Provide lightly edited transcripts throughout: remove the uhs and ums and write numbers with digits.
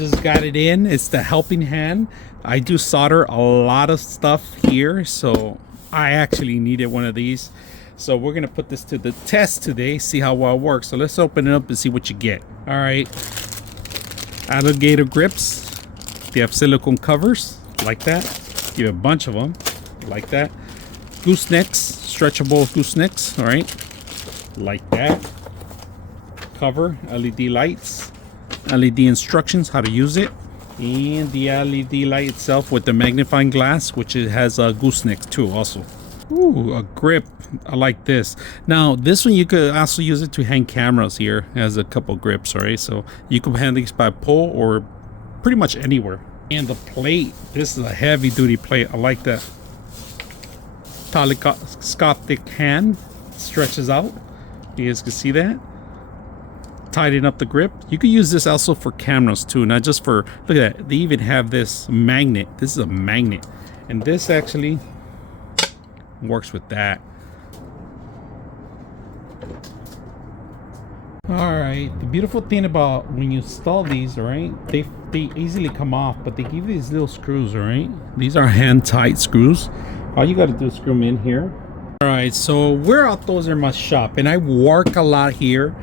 just got it in. It's the helping hand. I do solder a lot of stuff here, so I actually needed one of these. So we're gonna put this to the test today, see how well it works. So let's open it up and see what you get. All right, alligator grips. They have silicone covers like that. Give a bunch of them like that. Goosenecks, stretchable goosenecks. All right, like that. Cover, LED lights, LED instructions how to use it, and the LED light itself with the magnifying glass, which it has a gooseneck too also. Ooh, a grip. I like this. Now this one you could also use it to hang cameras here. It has a couple grips, all right? So you can hang these by pull or pretty much anywhere. And the plate, this is a heavy duty plate. I like that. Telescopic hand stretches out. You guys can see that. Tighten up the grip. You could use this also for cameras too, not just for, look at that, they even have this magnet. This is a magnet, and this actually works with that. All right, the beautiful thing about when you install these, all right, they easily come off, but they give you these little screws, all right? These are hand tight screws. All you got to do is screw them in here. All right, so we're outdoors in my shop, and I work a lot here,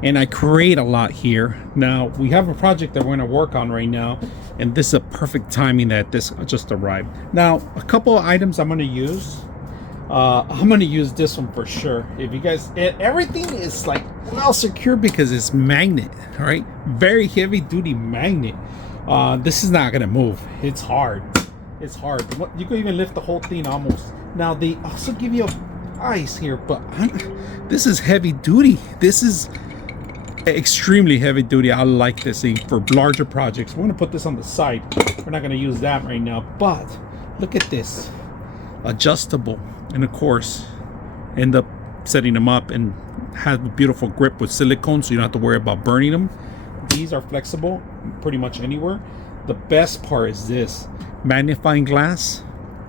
and I create a lot here. Now we have a project that we're going to work on right now, and this is a perfect timing that this just arrived. Now a couple of items I'm going to use. I'm going to use this one for sure. If you guys, everything is like well secure because it's magnet. All right, very heavy duty magnet. This is not going to move. It's hard. It's hard. You can even lift the whole thing almost. Now they also give you ice here, but this is heavy duty. This is extremely heavy duty. I like this thing for larger projects. We're going to put this on the side. We're not going to use that right now, but look at this, adjustable, and of course end up setting them up and have a beautiful grip with silicone, so you don't have to worry about burning them. These are flexible pretty much anywhere. The best part is this magnifying glass,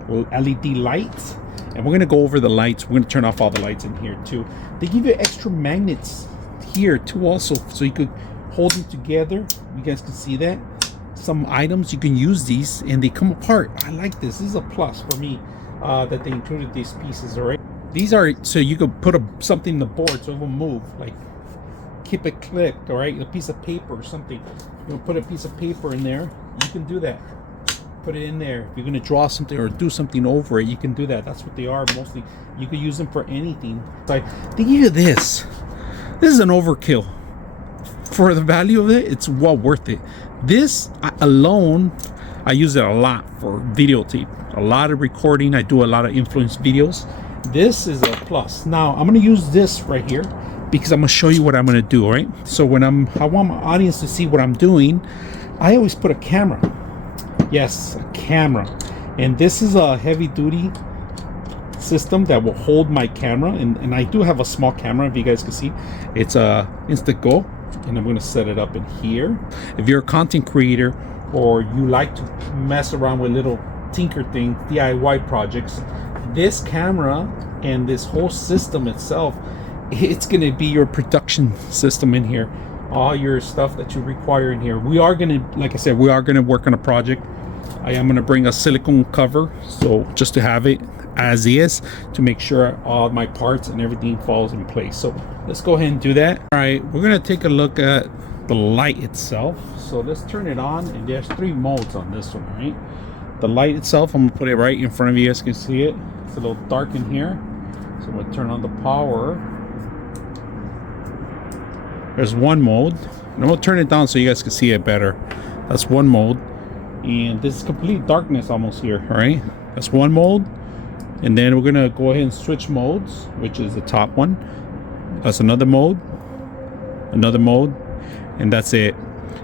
LED lights, and we're going to go over the lights. We're going to turn off all the lights in here too. They give you extra magnets here too also, so you could hold them together. You guys can see that. Some items you can use these and they come apart. I like this. This is a plus for me that they included these pieces. All right, these are so you could put something in the board so it will move, like keep it clipped. All right, a piece of paper or something. You'll put a piece of paper in there. You can do that. Put it in there. If you're going to draw something or do something over it, you can do that. That's what they are mostly. You could use them for anything. Like they give you this. This is an overkill. For the value of it, it's well worth it. This alone, I use it a lot for videotape. A lot of recording. I do a lot of influence videos. This is a plus. Now, I'm going to use this right here because I'm going to show you what I'm going to do, all right? So when I want my audience to see what I'm doing, I always put a camera. Yes, a camera. And this is a heavy duty system that will hold my camera, and I do have a small camera, if you guys can see. It's a Instago, and I'm going to set it up in here. If you're a content creator or you like to mess around with little tinker things, DIY projects, this camera and this whole system itself, it's going to be your production system in here. All your stuff that you require in here. We are going to, like I said, we are going to work on a project. I am going to bring a silicone cover, so just to have it as is, to make sure all my parts and everything falls in place. So let's go ahead and do that. All right, we're going to take a look at the light itself. So let's turn it on, and there's 3 modes on this one, right? The light itself, I'm going to put it right in front of you. You guys can see it. It's a little dark in here, so I'm going to turn on the power. There's one mode, and I'm going to turn it down so you guys can see it better. That's one mode, and this is complete darkness almost here. All right, that's one mode. And then we're gonna go ahead and switch modes, which is the top one. That's another mode, and that's it.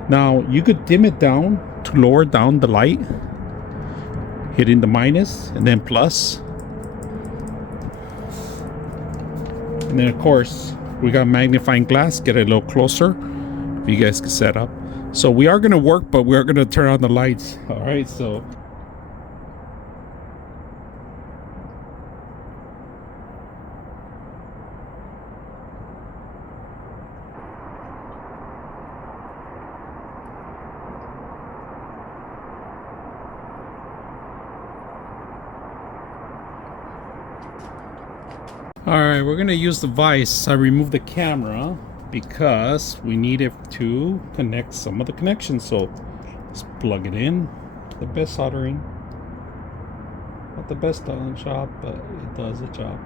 Now you could dim it down to lower down the light, hitting the minus and then plus. And then of course we got magnifying glass. Get it a little closer if you guys can set up. So we are gonna work, but we are gonna turn on the lights. All right, so Alright, we're gonna use the vise. I removed the camera because we need it to connect some of the connections. So let's plug it in. The best soldering. Not the best job, but it does the job.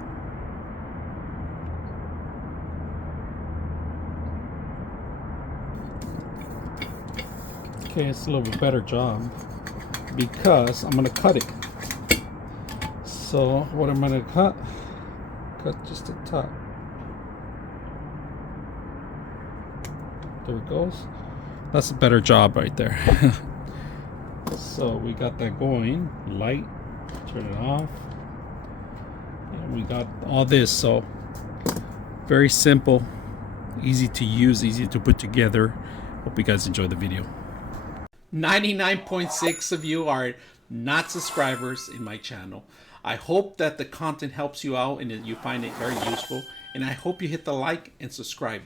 Okay, it's a little bit better job because I'm gonna cut it. So what I'm gonna cut just the top. There it goes. That's a better job right there. So we got that going. Light, turn it off, and we got all this. So very simple, easy to use, easy to put together. Hope you guys enjoy the video. 99.6 of you are not subscribers in my channel. I hope that the content helps you out and that you find it very useful, and I hope you hit the like and subscribe.